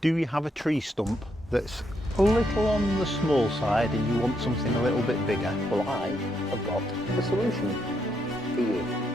Do you have a tree stump that's a little on the small side and you want something a little bit bigger? Well, I have got a solution for you.